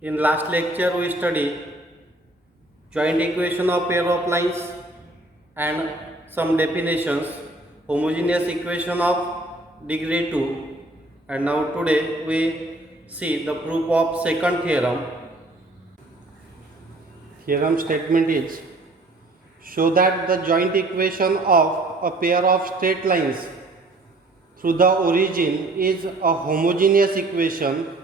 In last lecture we studied joint equation of pair of lines and some definitions, homogeneous equation of degree 2, and now today we see the proof of second theorem. Theorem statement is, show that the joint equation of a pair of straight lines through the origin is a homogeneous equation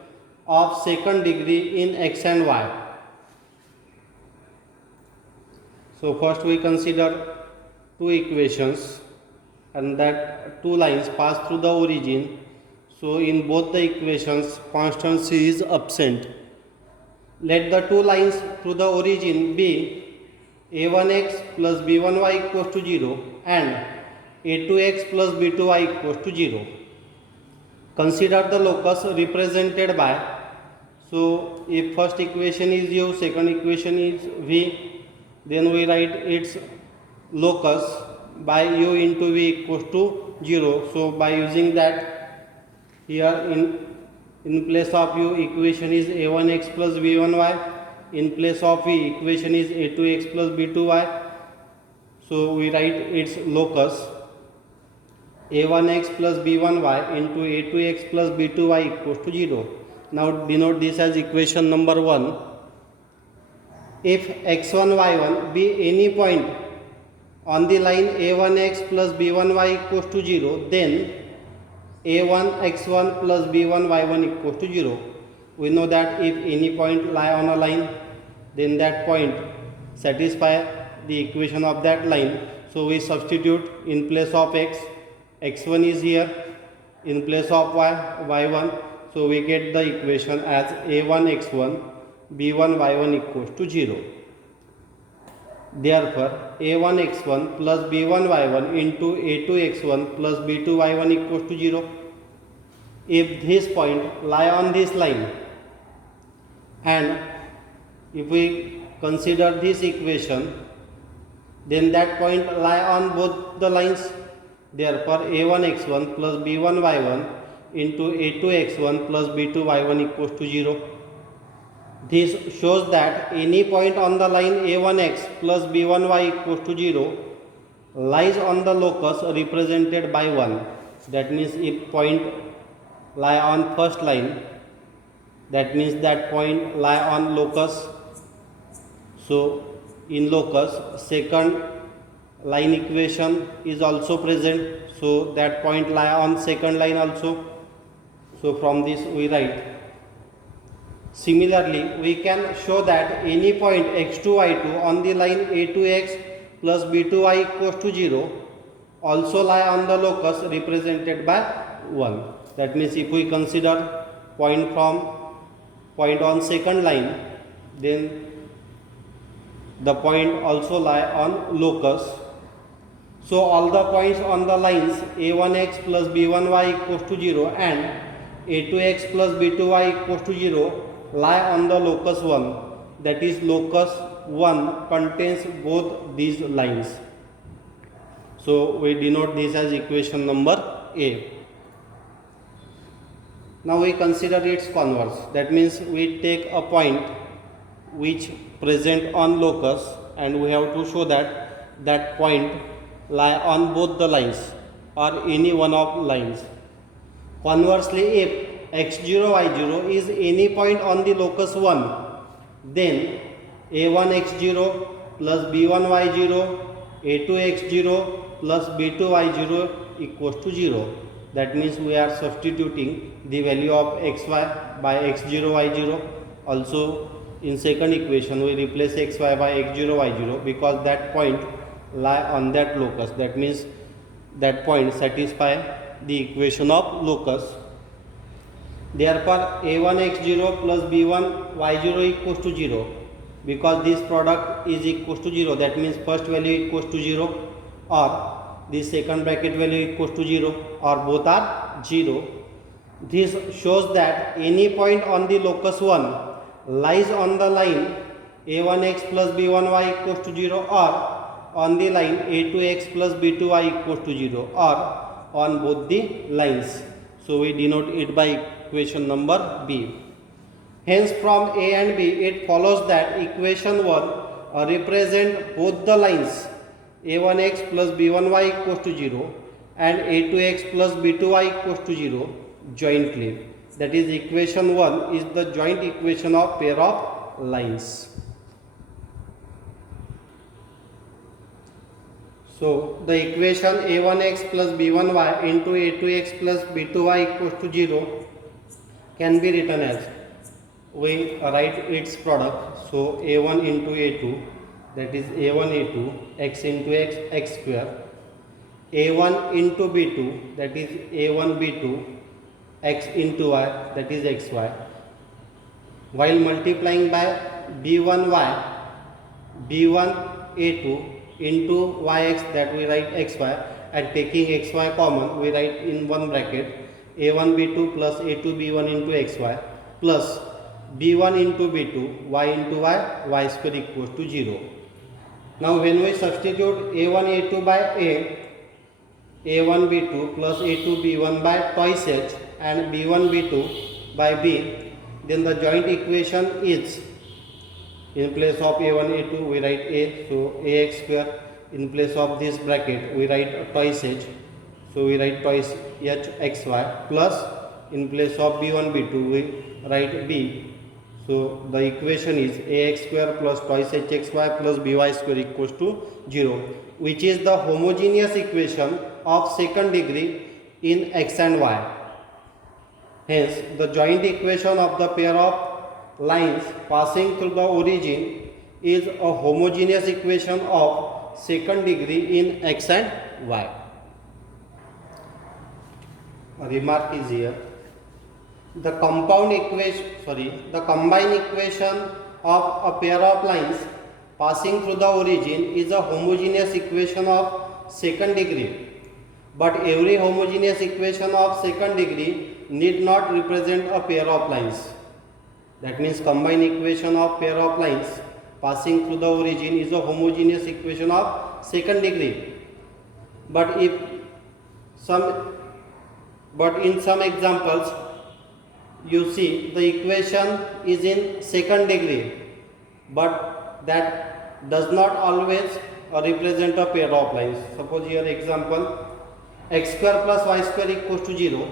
of second degree in x and y. So first we consider two equations and that two lines pass through the origin. So in both the equations constant c is absent. Let the two lines through the origin be a1x plus b1y equals to 0 and a2x plus b2y equals to 0. Consider the locus represented by, so if first equation is u, second equation is v, then we write its locus by u into v equals to 0. So by using that, here in place of u equation is a1x plus b1y, in place of v equation is a2x plus b2y. So we write its locus a1x plus b1y into a2x plus b2y equals to 0. Now denote this as equation number 1. If x1 y1 be any point on the line a1x plus b1y equals to 0, then a1 x1 plus b1 y1 equals to 0. We know that if any point lie on a line, then that point satisfy the equation of that line. So we substitute in place of x, x1 is here, in place of y, y1. So we get the equation as a1 x1 b1 y1 equals to 0. Therefore a1 x1 plus b1 y1 into a2 x1 plus b2 y1 equals to 0. If this point lie on this line and if we consider this equation, then that point lie on both the lines. Therefore a1 x1 plus b1 y1 into a2 x1 plus b2 y1 equals to 0. This shows that any point on the line a1x plus b1y equals to 0 lies on the locus represented by 1. That means if point lie on first line, that means that point lie on locus. So in locus second line equation is also present, so that point lie on second line also. So from this we write. Similarly, we can show that any point x2 y2 on the line a2x plus b2y equals to 0 also lie on the locus represented by 1. That means if we consider point on second line, then the point also lie on locus. So all the points on the lines a1x plus b1y equals to 0 and a2x plus b2y equals to 0 lie on the locus 1. That is locus 1 contains both these lines. So we denote this as equation number A. Now we consider its converse. That means we take a point which present on locus and we have to show that that point lie on both the lines or any one of lines. Conversely, if x0 y0 is any point on the locus 1, then a1 x0 plus b1 y0 a2 x0 plus b2 y0 equals to 0. That means we are substituting the value of xy by x0 y0. Also in second equation we replace xy by x0 y0 because that point lie on that locus. That means that point satisfy the equation of locus. Therefore a1 x0 plus b1 y0 equals to 0 because this product is equals to 0. That means first value equals to 0 or the second bracket value equals to 0 or both are 0. This shows that any point on the locus 1 lies on the line a1x plus b1y equals to 0 or on the line a2x plus b2y equals to 0 or on both the lines. So we denote it by equation number B. Hence from A and B it follows that equation 1 represent both the lines a1x plus b1y equals to 0 and a2x plus b2y equals to 0 jointly. That is, equation 1 is the joint equation of pair of lines. So the equation a1x plus b1y into a2x plus b2y equals to 0 can be written as, we write its product. So a1 into a2, that is a1 a2, x into x square, a1 into b2, that is a1 b2, x into y, that is xy, while multiplying by b1y, b1 a2 into yx, that we write xy, and taking xy common we write in one bracket a1 b2 plus a2 b1 into xy plus b1 into b2 y into y square equals to 0. Now when we substitute a1 a2 by a1 b2 plus a2 b1 by twice h and b1 b2 by b, then the joint equation is, in place of a1 a2 we write a, so ax square, in place of this bracket we write twice h, so we write twice h xy, plus in place of b1 b2 we write b, so the equation is ax square plus twice hxy plus by square equals to 0, which is the homogeneous equation of second degree in x and y. Hence the joint equation of the pair of lines passing through the origin is a homogeneous equation of second degree in x and y. A remark is here. The combined equation of a pair of lines passing through the origin is a homogeneous equation of second degree, but every homogeneous equation of second degree need not represent a pair of lines. That means combined equation of pair of lines passing through the origin is a homogeneous equation of second degree, but in some examples you see the equation is in second degree, but that does not always represent a pair of lines. Suppose here example, x square plus y square equals to 0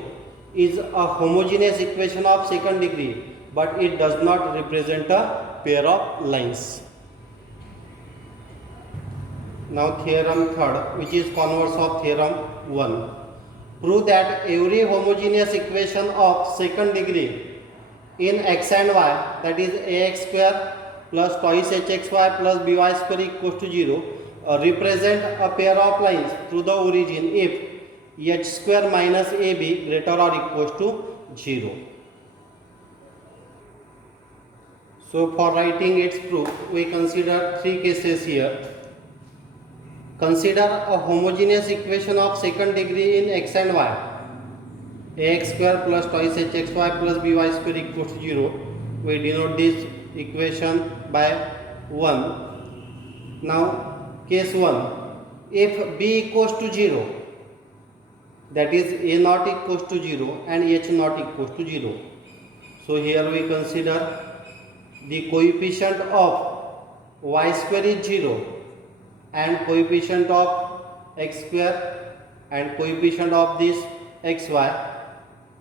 is a homogeneous equation of second degree, but it does not represent a pair of lines. Now theorem third, which is converse of theorem 1. Prove that every homogeneous equation of second degree in x and y, that is ax square plus twice hxy plus by square equals to 0, represent a pair of lines through the origin if h square minus ab greater or equals to 0. So for writing its proof, we consider three cases here. Consider a homogeneous equation of second degree in x and y, ax square plus twice hxy plus by square equals to 0. We denote this equation by 1. Now case 1, if b equals to 0, that is a not equals to 0 and h not equals to 0. So here we consider the coefficient of y square is 0 and coefficient of x square and coefficient of this xy,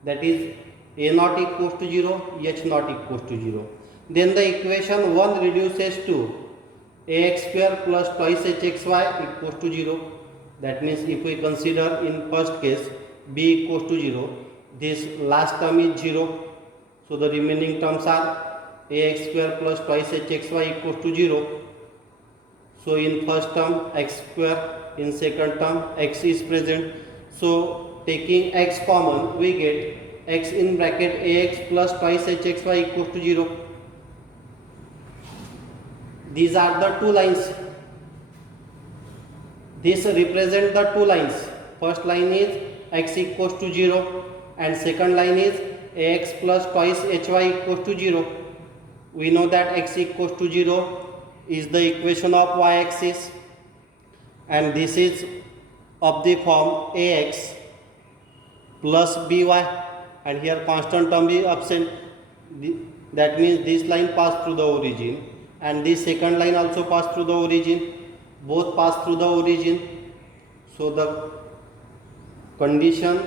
that is a not equals to 0, h not equals to 0. Then the equation 1 reduces to ax square plus twice hxy equals to 0. That means if we consider in first case b equals to 0, this last term is 0. So the remaining terms are ax square plus twice hxy equals to 0. So in first term x square, in second term x is present. So taking x common we get x in bracket ax plus twice hxy equals to 0. These are the two lines. This represent the two lines. First line is x equals to 0 and second line is ax plus twice hy equals to 0. We know that x equals to 0 is the equation of y-axis, and this is of the form ax plus by, and here constant term is absent. that means this line passed through the origin and this second line also passed through the origin, both pass through the origin. So the condition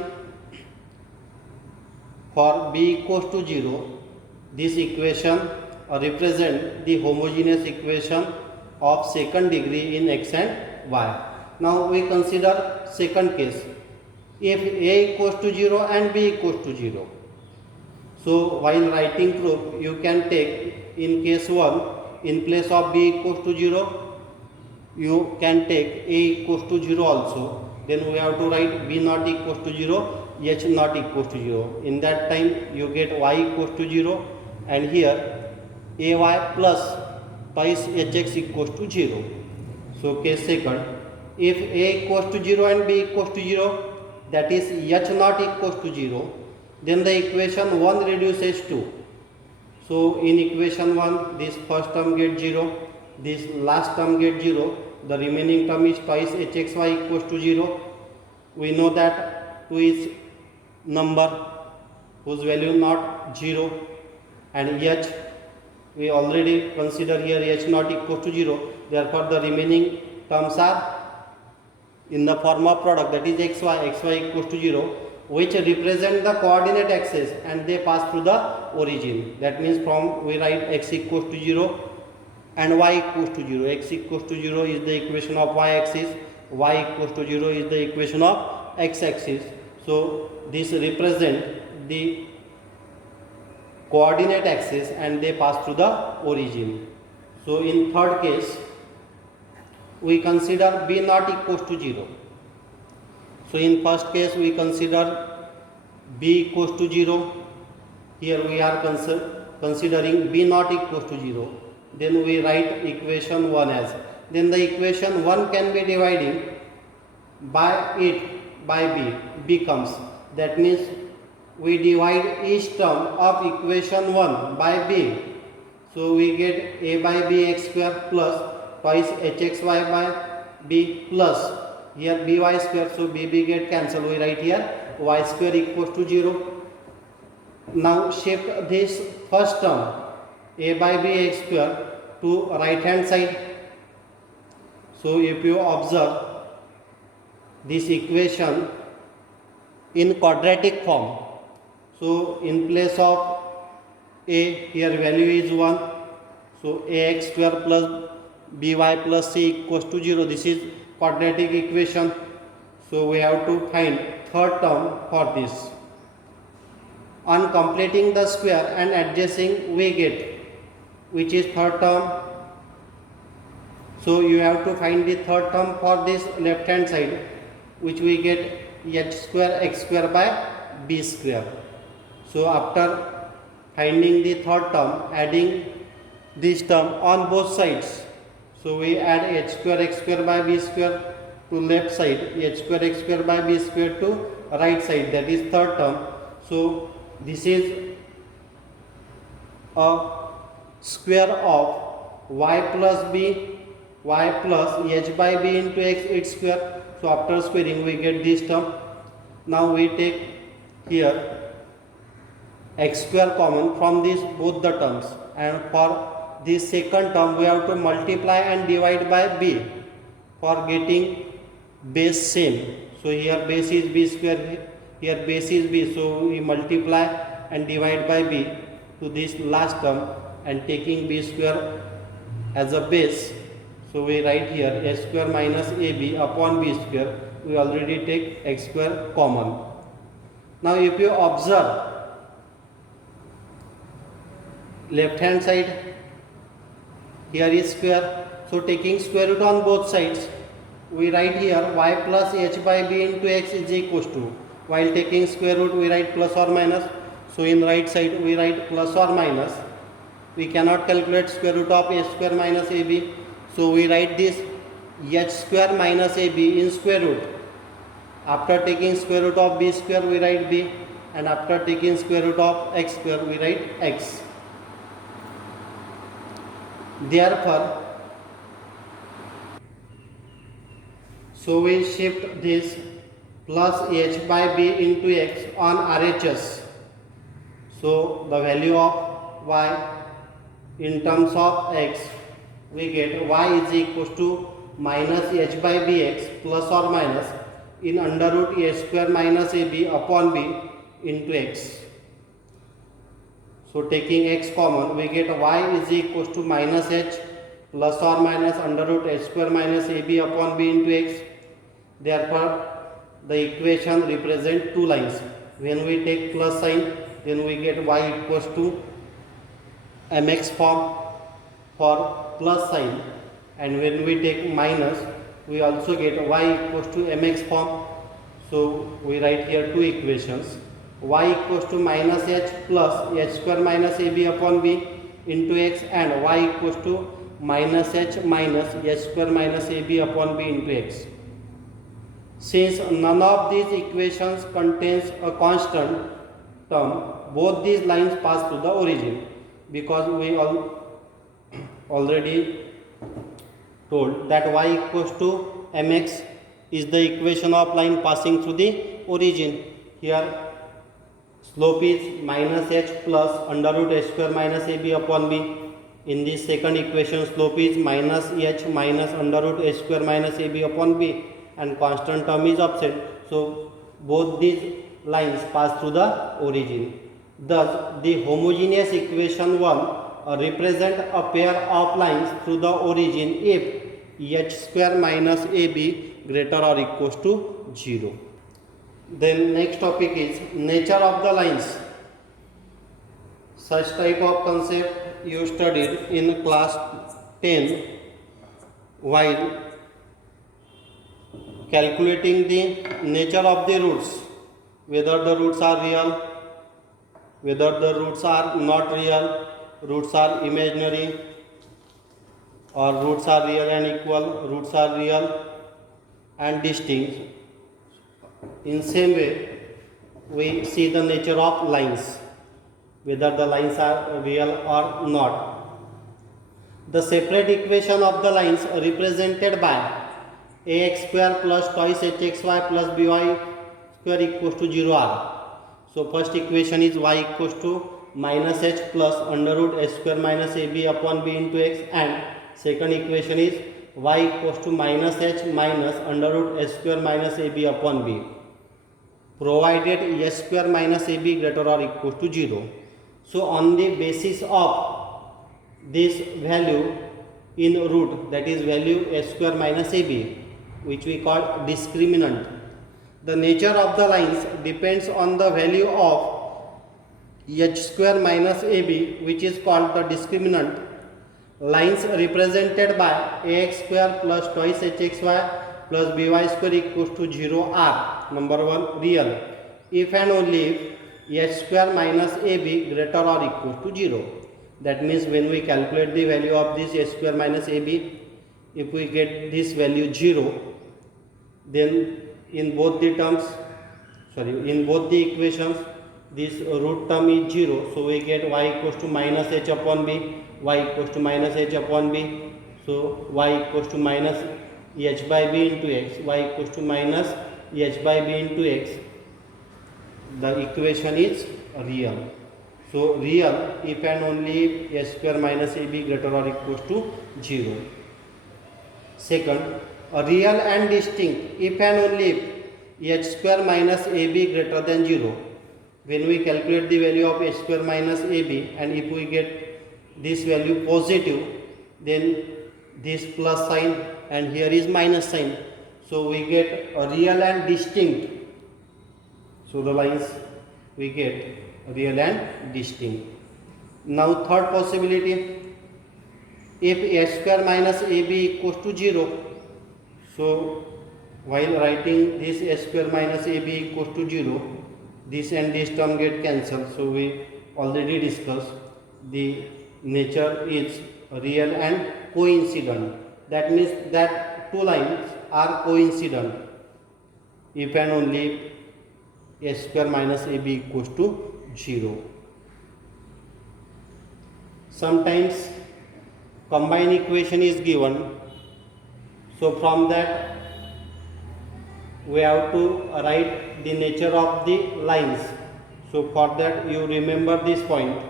for b equals to 0, this equation represent the homogeneous equation of second degree in x and y. Now we consider second case. If a equals to 0 and b equals to 0, so while writing proof you can take in case 1, in place of b equals to 0 you can take a equals to 0 also. Then we have to write b not equals to 0, h not equals to 0. In that time you get y equals to 0 and here ay plus twice hx equals to 0. So case second, if a equals to 0 and b equals to 0, that is h not equals to 0, then the equation 1 reduces to. So in equation 1 this first term get 0, this last term get 0, the remaining term is twice hxy equals to 0. We know that 2 is number whose value not 0 and h we already consider here h not equal to 0, therefore the remaining terms are in the form of product, that is xy equals to 0, which represent the coordinate axis and they pass through the origin. That means from we write x equals to 0 and y equals to 0. X equals to 0 is the equation of y axis, y equals to 0 is the equation of x axis. So this represent the coordinate axis and they pass through the origin. So in third case we consider b not equals to 0. So in first case we consider b equals to 0. Here we are considering b not equals to 0. Then we write equation 1 as. Then the equation 1 can be divided by it by b becomes. That means we divide each term of equation 1 by b. So we get a by b x square plus twice hxy by b plus here by square, so bb get cancelled. We write here y square equals to 0. Now shift this first term a by b x square to right hand side. So if you observe this equation in quadratic form, so in place of a here value is 1, so ax square plus by plus c equals to 0. This is quadratic equation. So we have to find third term for this. On completing the square and adjusting we get which is third term. So you have to find the third term for this left hand side, which we get h square x square by b square. So after finding the third term, adding this term on both sides, so we add h square x square by b square to left side, h square x square by b square to right side, that is third term. So this is a square of y plus b, y plus h by b into x its square. So after squaring we get this term. Now we take here x square common from these both the terms, and for this second term we have to multiply and divide by b for getting base same. So here base is b square, here base is b, so we multiply and divide by b to this last term and taking b square as a base. So we write here a square minus ab upon b square. We already take x square common. Now if you observe left hand side, here is square, so taking square root on both sides, we write here y plus h by b into x is equals to, while taking square root we write plus or minus. So in right side we write plus or minus. We cannot calculate square root of a square minus ab, so we write this h square minus ab in square root. After taking square root of b square we write b, and after taking square root of x square we write x. Therefore, so we shift this plus h by b into x on RHS. So the value of y in terms of x, we get y is equals to minus h by bx plus or minus in under root a square minus ab upon b into x. So taking x common, we get y is equals to minus h plus or minus under root h square minus ab upon b into x. Therefore, the equation represents two lines. When we take plus sign, then we get y equals to mx form for plus sign, and when we take minus, we also get y equals to mx form. So we write here two equations, y equals to minus h plus h square minus ab upon b into x, and y equals to minus h minus h square minus ab upon b into x. Since none of these equations contains a constant term, both these lines pass to the origin, because we already told that y equals to mx is the equation of line passing through the origin. Here slope is minus h plus under root h square minus ab upon b. In this second equation, slope is minus h minus under root h square minus ab upon b, and constant term is absent. So both these lines pass through the origin. Thus the homogeneous equation 1 represent a pair of lines through the origin if h square minus ab greater or equals to 0. Then next topic is nature of the lines. Such type of concept you studied in class 10 while calculating the nature of the roots, whether the roots are real, whether the roots are not real, roots are imaginary, or roots are real and equal, roots are real and distinct. In same way, we see the nature of lines, whether the lines are real or not. The separate equation of the lines represented by ax square plus twice hxy plus by square equals to 0 are. So first equation is y equals to minus h plus under root h square minus ab upon b into x, and second equation is y equals to minus h minus under root h square minus ab upon b, provided h square minus ab greater or equals to 0. So on the basis of this value in root, that is value h square minus ab, which we call discriminant, the nature of the lines depends on the value of h square minus ab, which is called the discriminant. Lines represented by ax square plus twice hxy plus by square equals to 0 are: number 1, real if and only if h square minus ab greater or equals to 0. That means when we calculate the value of this h square minus ab, if we get this value 0, then in both the equations, this root term is 0. So we get y equals to minus h upon b, y equals to minus h upon b. So y equals to minus h by b into x, y equals to minus h by b into x. The equation is real. So real if and only if h square minus ab greater or equals to 0. Second, real and distinct if and only if h square minus ab greater than 0. When we calculate the value of h square minus ab, and if we get this value positive, then this plus sign and here is minus sign. So we get a real and distinct. So the lines we get real and distinct. Now third possibility, if h square minus ab equals to 0. So while writing this h square minus ab equals to 0, this and this term get cancelled. So we already discussed the nature is real and coincident. That means that two lines are coincident if and only if h square minus ab equals to 0. Sometimes combined equation is given. So from that we have to write the nature of the lines. So for that you remember this point.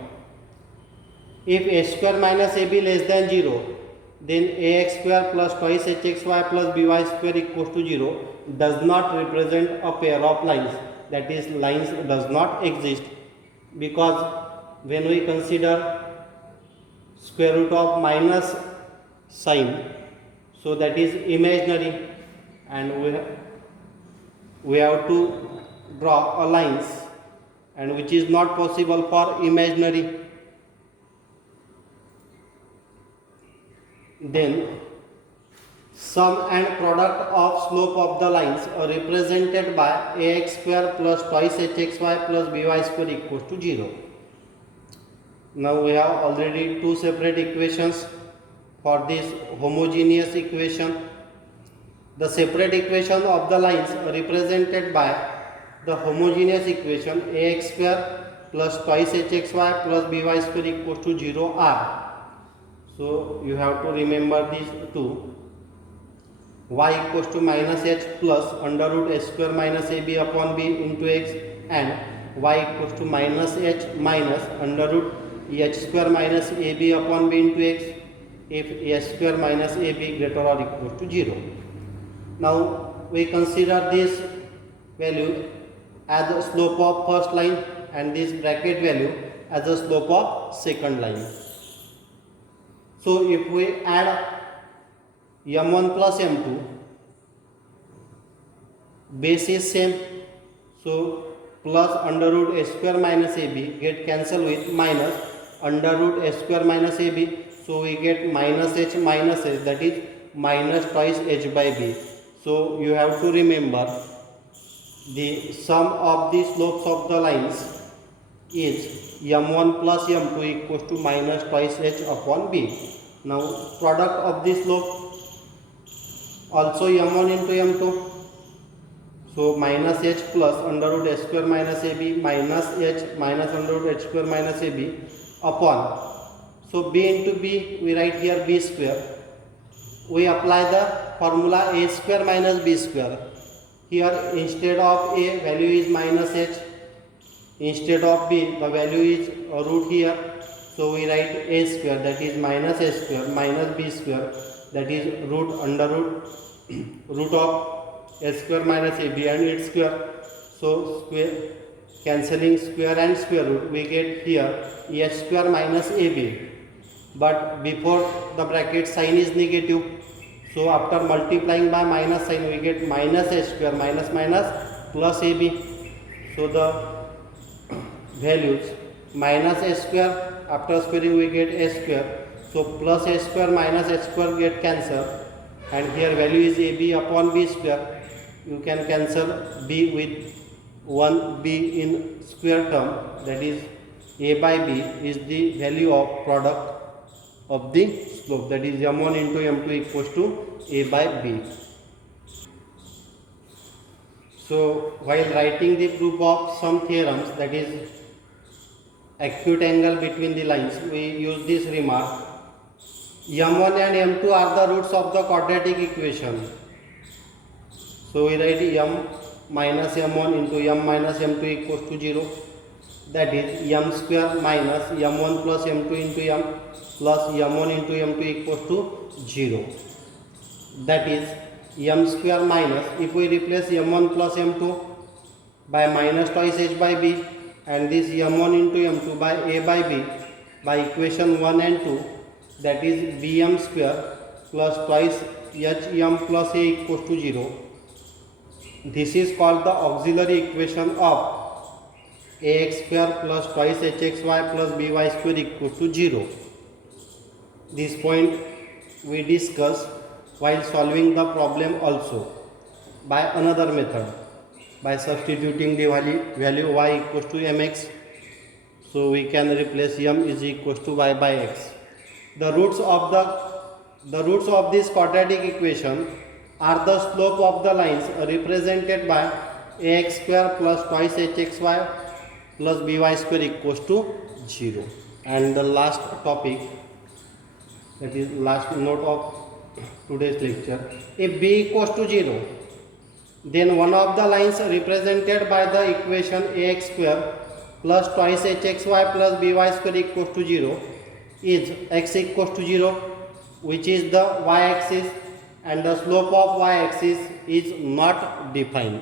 If a square minus ab less than 0, then ax square plus twice hxy plus by square equals to 0 does not represent a pair of lines, that is lines does not exist, because when we consider square root of minus sign, so that is imaginary, and we have to draw a lines, and which is not possible for imaginary. Then sum and product of slope of the lines are represented by ax square plus twice hxy plus by square equals to 0. Now we have already two separate equations for this homogeneous equation. The separate equation of the lines are represented by the homogeneous equation ax square plus twice hxy plus by square equals to 0 are. So you have to remember these two. Y equals to minus h plus under root h square minus ab upon b into x, and y equals to minus h minus under root h square minus ab upon b into x if h square minus ab greater or equal to 0. Now we consider this value as the slope of first line and this bracket value as the slope of second line. So if we add m1 plus m2, base is same, so plus under root h square minus ab get cancelled with minus under root h square minus ab, so we get minus h, that is minus twice h by b. So you have to remember the sum of the slopes of the lines is m1 plus m2 equals to minus twice h upon b. Now product of the slope also m1 into m2, so minus h plus under root h square minus ab minus h minus under root h square minus ab upon, so b into b we write here b square. We apply the formula a square minus b square. Here instead of a value is minus h, instead of b the value is root here, so we write a square, that is minus a square minus b square, that is root under root of a square minus ab and its square. So square cancelling square and square root, we get here h square minus ab, but before the bracket sign is negative, so after multiplying by minus sign we get minus h square minus minus plus ab. So the values minus h square, after squaring we get h square, so plus h square minus h square get cancelled, and here value is ab upon b square. You can cancel b with 1b in square term, that is a by b is the value of product of the slope, that is m1 into m2 equals to a by b. So while writing the proof of some theorems, that is acute angle between the lines, we use this remark: m1 and m2 are the roots of the quadratic equation. So we write m minus m1 into m minus m2 equals to 0, that is m square minus m1 plus m2 into m plus m1 into m2 equals to 0, that is m square minus, if we replace m1 plus m2 by minus twice h by b and this m1 into m2 by a by b by equation 1 and 2, that is bm square plus twice hm plus a equals to 0. This is called the auxiliary equation of ax square plus twice hxy plus by square equals to 0. This point we discuss while solving the problem also by another method, by substituting the value y equals to mx, so we can replace m is equals to y by x. The roots of this quadratic equation are the slope of the lines represented by ax square plus twice hxy plus by square equals to 0. And the last topic, that is last note of today's lecture: if b equals to 0, then one of the lines represented by the equation ax square plus twice hxy plus by square equals to 0 is x equals to 0, which is the y axis, and the slope of y axis is not defined.